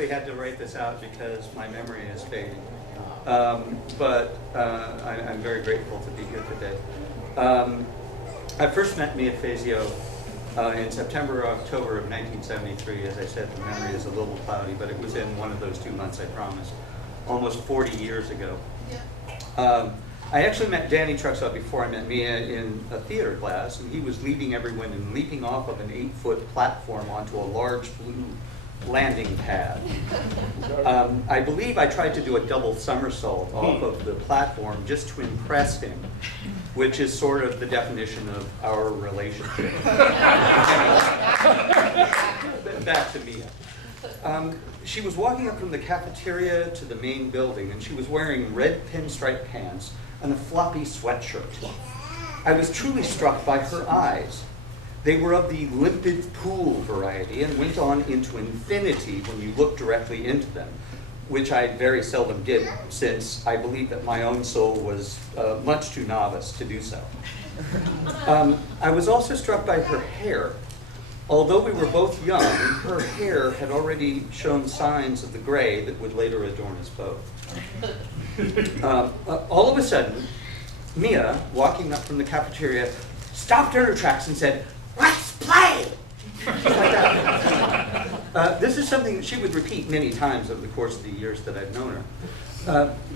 actually had to write this out because my memory is fading. But I'm very grateful to be here today. I first met Mia Fazio in September or October of 1973. As I said, the memory is a little cloudy, but it was in one of those 2 months, I promise, almost 40 years ago. I actually met Danny Truxell before I met Mia in a theater class, and he was leading everyone in leaping off of an 8-foot platform onto a large blue landing pad. I believe I tried to do a double somersault off of the platform just to impress him, which is sort of the definition of our relationship. Back to Mia. She was walking up from the cafeteria to the main building, and she was wearing red pinstripe pants and a floppy sweatshirt. I was truly struck by her eyes. They were of the limpid pool variety and went on into infinity when you looked directly into them, which I very seldom did, since I believe that my own soul was much too novice to do so. I was also struck by her hair. Although we were both young, her hair had already shown signs of the gray that would later adorn us both. All of a sudden, Mia, walking up from the cafeteria, stopped in her tracks and said, "Let's play!" Like that. This is something that she would repeat many times over the course of the years that I've known her.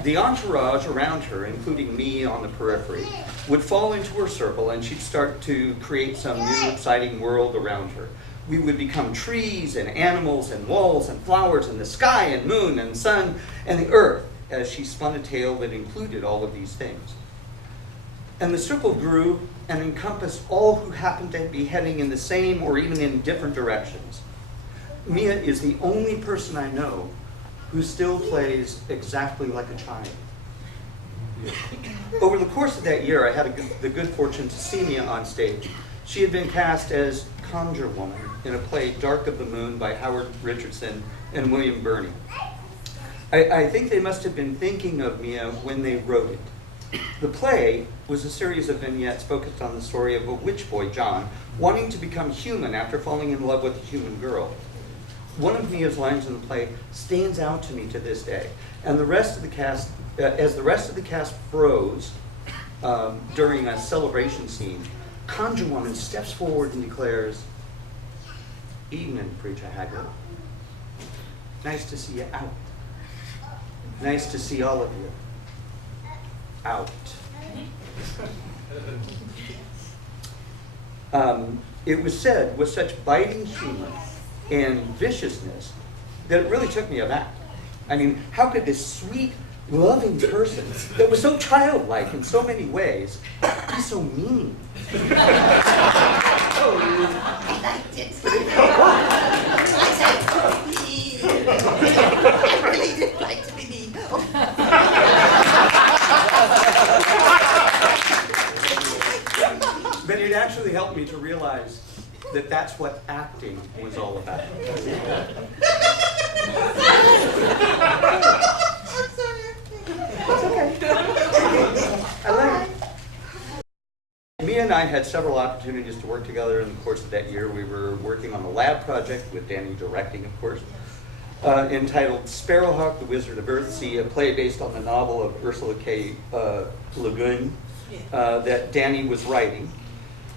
The entourage around her, including me on the periphery, would fall into her circle, and she'd start to create some new exciting world around her. We would become trees and animals and walls and flowers and the sky and moon and sun and the earth, as she spun a tale that included all of these things. And the circle grew and encompassed all who happened to be heading in the same or even in different directions. Mia is the only person I know who still plays exactly like a child. Over the course of that year, I had the good fortune to see Mia on stage. She had been cast as Conjure Woman in a play, Dark of the Moon, by Howard Richardson and William Burney. I think they must have been thinking of Mia when they wrote it. The play was a series of vignettes focused on the story of a witch boy, John, wanting to become human after falling in love with a human girl. One of Mia's lines in the play stands out to me to this day, and the rest of the cast, as the rest of the cast froze during a celebration scene, Conjure Woman steps forward and declares, "Evening, Preacher Haggard. Nice to see you out. Nice to see all of you out." It was said with such biting humor and viciousness that it really took me aback. I mean, how could this sweet, loving person that was so childlike in so many ways be so mean? I liked it. I really did like to be mean. But it actually helped me to realize that that's what acting was all about. It's okay. I like it. Mia and I had several opportunities to work together in the course of that year. We were working on a lab project, with Danny directing, of course, entitled Sparrowhawk, the Wizard of Earthsea, a play based on the novel of Ursula K. Le Guin that Danny was writing.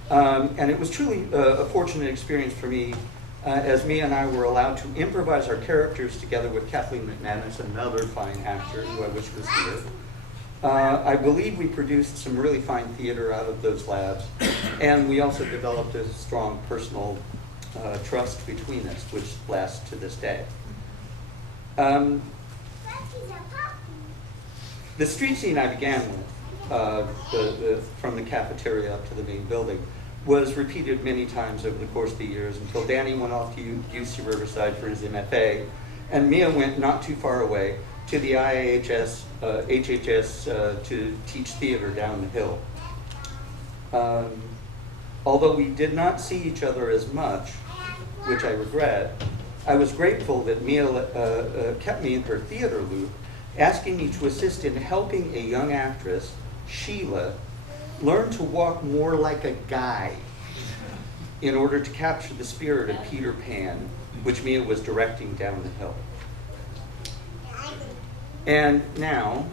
And it was truly a fortunate experience for me, as Mia and I were allowed to improvise our characters together with Kathleen McManus, another fine actor who I wish was here. I believe we produced some really fine theater out of those labs, and we also developed a strong personal trust between us, which lasts to this day. The street scene I began with, from the cafeteria up to the main building, was repeated many times over the course of the years until Danny went off to UC Riverside for his MFA, and Mia went not too far away to the HHS to teach theater down the hill. Although we did not see each other as much, which I regret, I was grateful that Mia kept me in her theater loop, asking me to assist in helping a young actress, Sheila, learn to walk more like a guy in order to capture the spirit of Peter Pan, which Mia was directing down the hill. And now,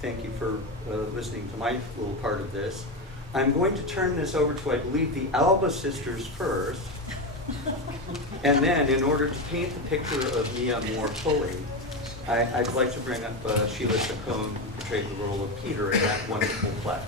thank you for listening to my little part of this. I'm going to turn this over to, I believe, the Alba sisters first. And then, in order to paint the picture of Mia more fully, I'd like to bring up Sheila Chacon, who portrayed the role of Peter in that wonderful play.